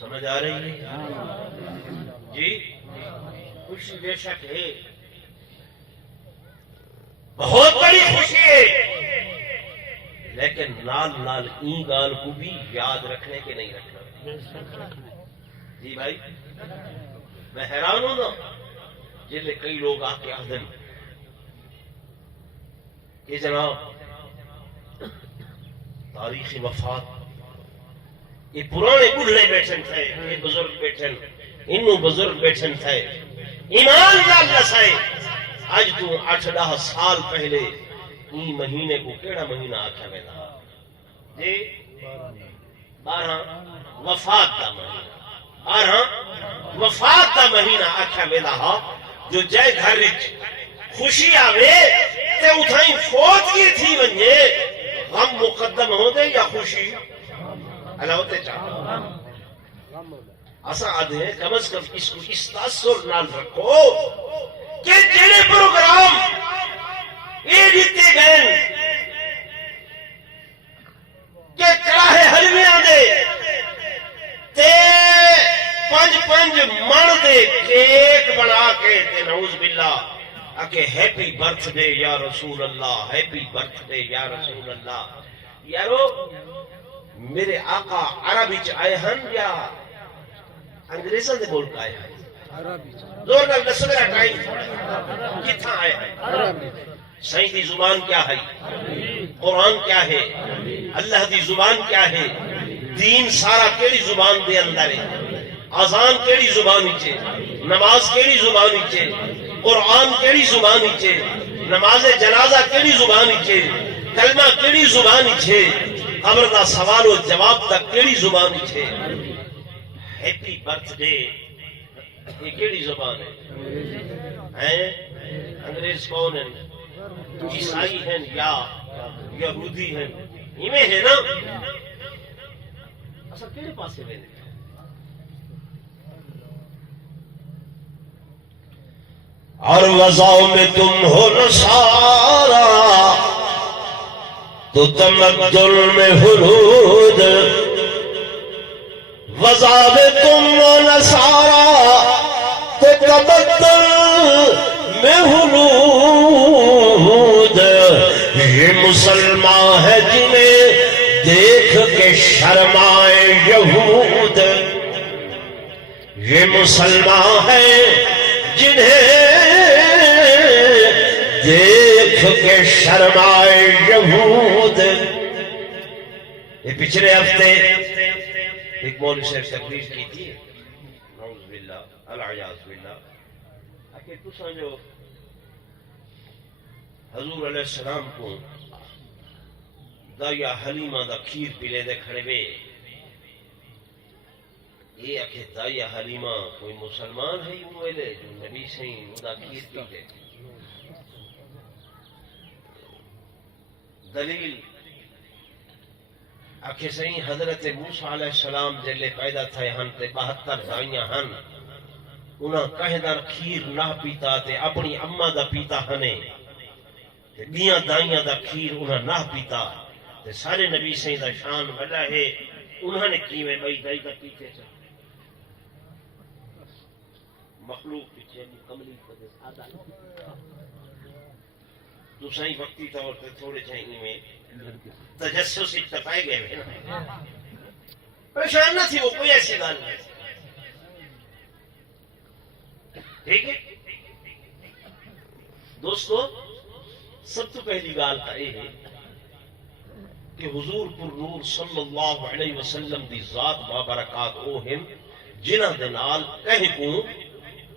سمجھ آ رہی ہے جی؟ خوشی بے شک ہے، بہت بڑی خوشی ہے، لیکن نال نال این گال کو بھی یاد رکھنے کے نہیں رکھنا۔ جی بھائی، میں حیران ہوں نا جلے کئی لوگ آ کے آدھن کہ جناب تاریخ وفات یہ پرانے بڑھڑے بیٹھن تھے، یہ بزرگ بیٹھن، انہوں بزرگ بیٹھن تھے، ایمان لال نسائے آج تو 8-10 سال پہلے این مہینے کو کیڑا مہینہ آکھا میں تھا جی؟ 12 وفات کا مہینہ، 12 وفات کا مہینہ آکھا میں تھا، جو جائے گھر خوشی آوے تے اتھائیں فوت کی تھی ونجے غم مقدم ہو دے یا خوشی اللہ ہوتے چاہتا ایسا آدھے ہیں کم از کم اس کو اس تاثر نال رکھو کہ جنہیں پروگرام یہ دیتے گئے کہ چراہے حلویاں دے تے 5 من دے کیک بنا کے تے نعوذ باللہ کہ ہیپی برتھ ڈے یا رسول اللہ، ہیپی برتھ ڈے یا رسول اللہ۔ یارو میرے آقا عربی چ آئے ہن یا انگریزوں دے ملک آئے ہیں؟ زور نال دسو میرا ٹائم کتھاں آئے ہیں؟ صحیح دی زبان کیا ہے؟ قرآن کیا ہے؟ اللہ دی زبان کیا ہے؟ دین سارا کیڑی زبان دے اندر ہے؟ اذان کیڑی زبان چے؟ نماز کیڑی زبان چے؟ قرآن کیڑی زبان چے؟ نماز جنازہ کیڑی زبان چے؟ کلمہ کیڑی زبان چے؟ قبر دا سوال و جواب تک کیڑی زبان چے؟ ہیپی برتھ ڈے یہ کیڑی زبان ہے؟ انگریز کون ہیں؟ عیسائی ہیں یا یہودی ہیں؟ ہمیں ہے نا اصلا کیڑے پاسے میں اور وضعوں میں تم ہو نصارا تو تمدن میں حدود، وضع میں تم ہو نصارا تو تمدن میں حدود۔ یہ مسلمان ہے جنہیں دیکھ کے شرمائے یہود، یہ مسلمان ہے جنہیں دیکھ کے شرمائے یہود۔ یہ پچھلے ہفتے ایک مولوی صاحب تقریر کی تھی، نعوذ باللہ العیاذ باللہ، کہ تساں جو حضور علیہ السلام کو دایا حلیمہ دا کھیر پلے دے کھڑے بے، یہ کہ دایا حلیمہ کوئی مسلمان ہے یوں ویلے جو نبی سہیں دا کھیر پیتے؟ دلیل آکھے سہیں حضرت موسیٰ علیہ السلام جلے پیدا تھے ہن تے 72 دائیاں ہن، انہاں کہیں در کھیر نہ پیتا تے اپنی اماں دا پیتا ہنے، تے بیاں دائیاں دا کھیر انہاں نہ پیتا، تے سارے نبی سہیں دا شان بڑا ہے، انہاں نے کیویں بھائی دائی دا پیتے چاہ مخلوق پیچھے کملی قدس آدھا تو صحیح وقتی طور پر تھوڑے چاہیے میں تجسس اتفائے گئے ہیں نا، پریشان نہ تھی وہ کوئی ایسی گال نہیں، ٹھیک ہے دوستو؟ سب تو پہلی گال کا یہ ہے کہ حضور پر نور صلی اللہ علیہ وسلم دی ذات بابرکات او ہیں جنہ دے نال کہیں کو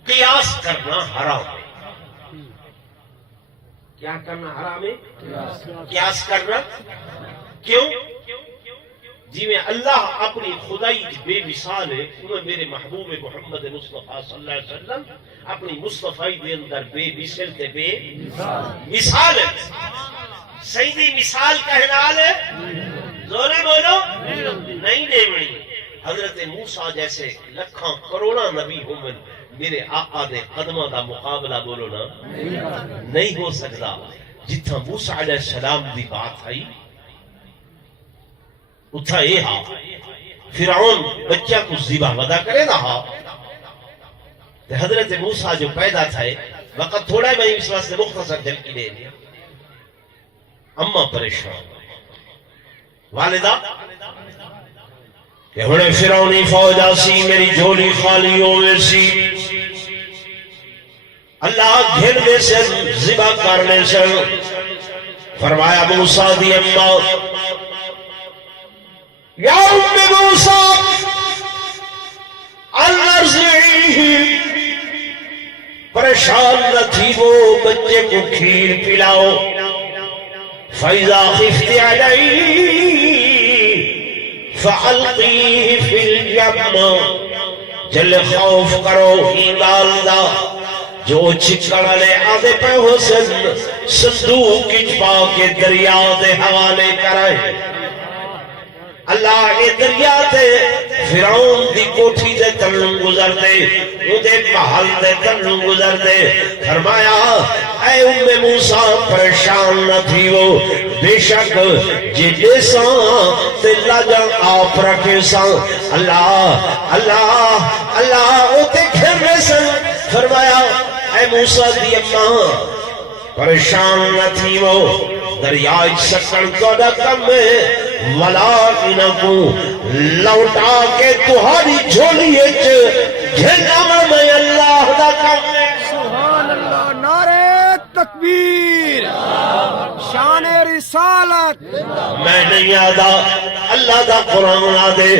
قیاس کرنا حرام ہے۔ کیا کرنا حرام ہے؟ قیاس کرنا کیوں؟ جی میں اللہ اپنی خدائی بے مثال ہے، انہیں میرے محبوب محمد مصطفیٰ صلی اللہ علیہ وسلم اپنی مصطفی دے اندر بے مثل تے بے مثال ہے۔ سیدی مثال کہنا ہے زورے بولو نہیں دے بڑی۔ حضرت موسیٰ جیسے لکھاں کروڑا نبی ہومن میرے آقا دے قدمہ دا مقابلہ بولو نا نہیں ہو سکتا۔ جتھا موسیٰ علیہ السلام دی بات آئی اتھا یہ ہاں فرعون بچہ کو ذبح ودا کرے رہا تو حضرت موسیٰ جو پیدا تھا وقت تھوڑا ہے، میں اس واسطے مختصر دل کی لے لیا. اما پریشان والدہ کہ ہنے فرعونی فوج آسی میری جھولی خالی ہوئے سی، اللہ گھرنے سے ذبح کرنے سے فرمایا موسیٰ دی اما یا ام موسیٰ الارضعیہ، پریشان نہ تھی وہ بچے کو کھیر پلاؤ. فَإِذَا خِفْتِ عَلَيْهِ فَأَلْقِيهِ فِي الْيَمِّ، جل خوف کرو ہی ڈال دا جو چکڑ لے آدھے پہ حسن صندوق کچپا کے دریا دے حوالے کرائے. اللہ اے دریا تے فرعون دی کوٹھی دے تلوں گزر دے، اودے محل دے تلوں گزر دے. فرمایا اے ام موسیٰ پریشان نہ تھی وہ، بے شک جدے ساں تے لجا آپ رکھے ساں. اللہ اللہ اللہ اوتے گھرنے سن. فرمایا اے موسیٰ دی اماں پریشان نہ تھی وہ، دریائی سکن کو ڈکم ولا انکو لوٹا کے تہاری جھولی اچ گھرنا میں اللہ دا کم. سبحان اللہ، نعرہ تکبیر، شان رسالت. میں نہیں آدھا اللہ دا قرآن آدھے.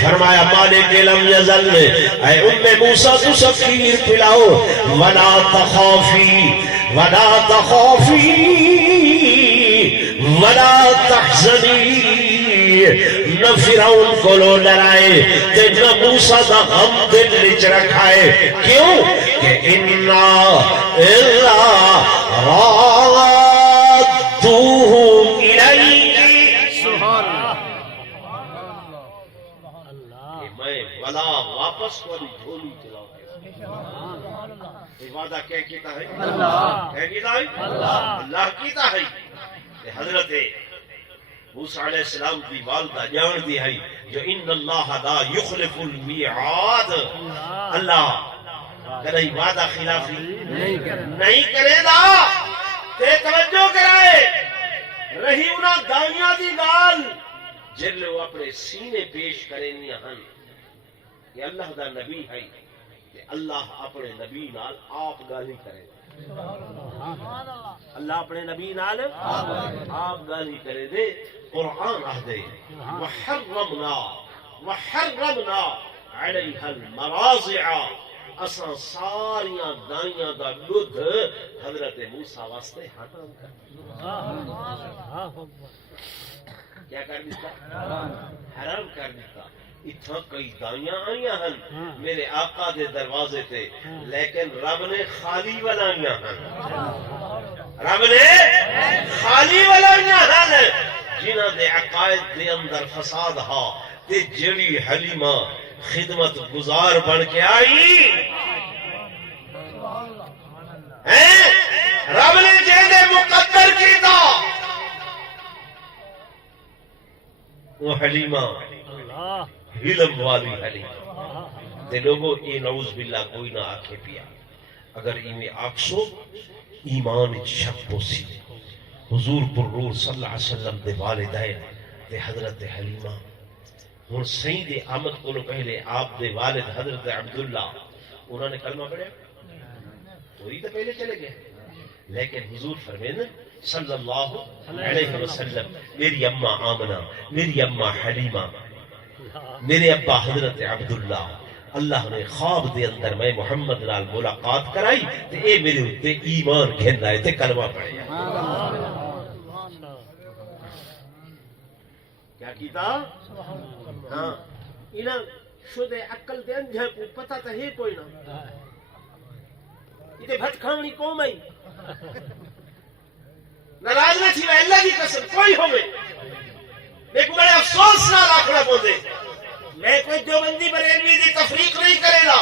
فرمایا مالک لم یزل اے ام موسیٰ تو سکیر پلاؤ ولا تخافی ولا تخافی ولا تحزنی، نہ فرعون کو لو ڈرائے تے نہ موسیٰ دا غم دل لچ رکھائے. کیوں کہ انا اللہ رادوہ الیک. سبحان میں ولا واپس والی جھولی چلاؤ. یہ وعدہ کیا کیتا ہے؟ کیا کیتا ہے؟ اللہ کیتا ہے. حضرت موسیٰ علیہ السلام کی والدہ جان دی ہے جو ان اللہ لا یخلف المیعاد، اللہ کدی وعدہ خلافی نہیں کرے گا. تے توجہ کرائے رہی انہاں دائیاں دی گال جن وہ اپنے سینے پیش کریں ہن کہ اللہ دا نبی ہے کہ اللہ اپنے نبی نال آپ گالی کرے. اللہ اپنے نبی نال آپ گالی کرے دے. قرآن آدھے وحرمنا علیہ المراضع، اساں ساریاں دائیاں دا دودھ حضرت موسیٰ واسطے حرام کر. کیا کر دیتا؟ حرام کر دیتا. اتنا کئی دائیاں آئیاں ہن میرے آقا دے دروازے تے، لیکن رب نے خالی ولائیاں ہن. رب نے خالی ولائیاں ہن جنہ دے عقائد دے اندر فساد ہا. تے جڑی حلیمہ خدمت گزار بن کے آئی رب نے جیدے مقدر کیتا وہ حلیمہ علم والی حلیمہ. تے لوگوں اے نعوذ باللہ کوئی نہ آکھے پیا. اگر ایمیں آکسو ایمان شک پوسی. حضور پر رور صلی اللہ علیہ وسلم دے والدین دے حضرت حلیمہ ہن سید احمد کو پہلے آپ دے والد حضرت عبداللہ انہوں نے کلمہ پڑھا وہی تو پہلے چلے گئے. لیکن حضور فرمائے صلی اللہ علیہ وسلم میری اماں آمنہ، میری اماں حلیمہ، میرے ابا حضرت عبداللہ، اللہ نے خواب دے اندر میں محمد نال ملاقات کرائی تے اے میرے اتے ایمان گھن آئے تے کلمہ پڑھے. کیا کیتا؟ ہاں انہاں شد عقل دے انجھا کو پتہ تا ہے کوئی نہ. یہ بھٹ کھاونی قوم آئی ناراض نہ تھی اللہ کی قسم کوئی ہوئے. دیکھو بڑے افسوس نہ آکھنا پوندے. میں کوئی دیوبندی بریلوی دی تفریق نہیں کرے گا،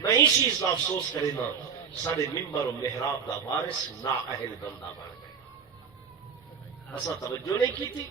میں اس چیز کا افسوس کرے گا سارے ممبر و محراب دا وارث نا اہل بندہ بن گئے. اسا توجہ نہیں کی تھی.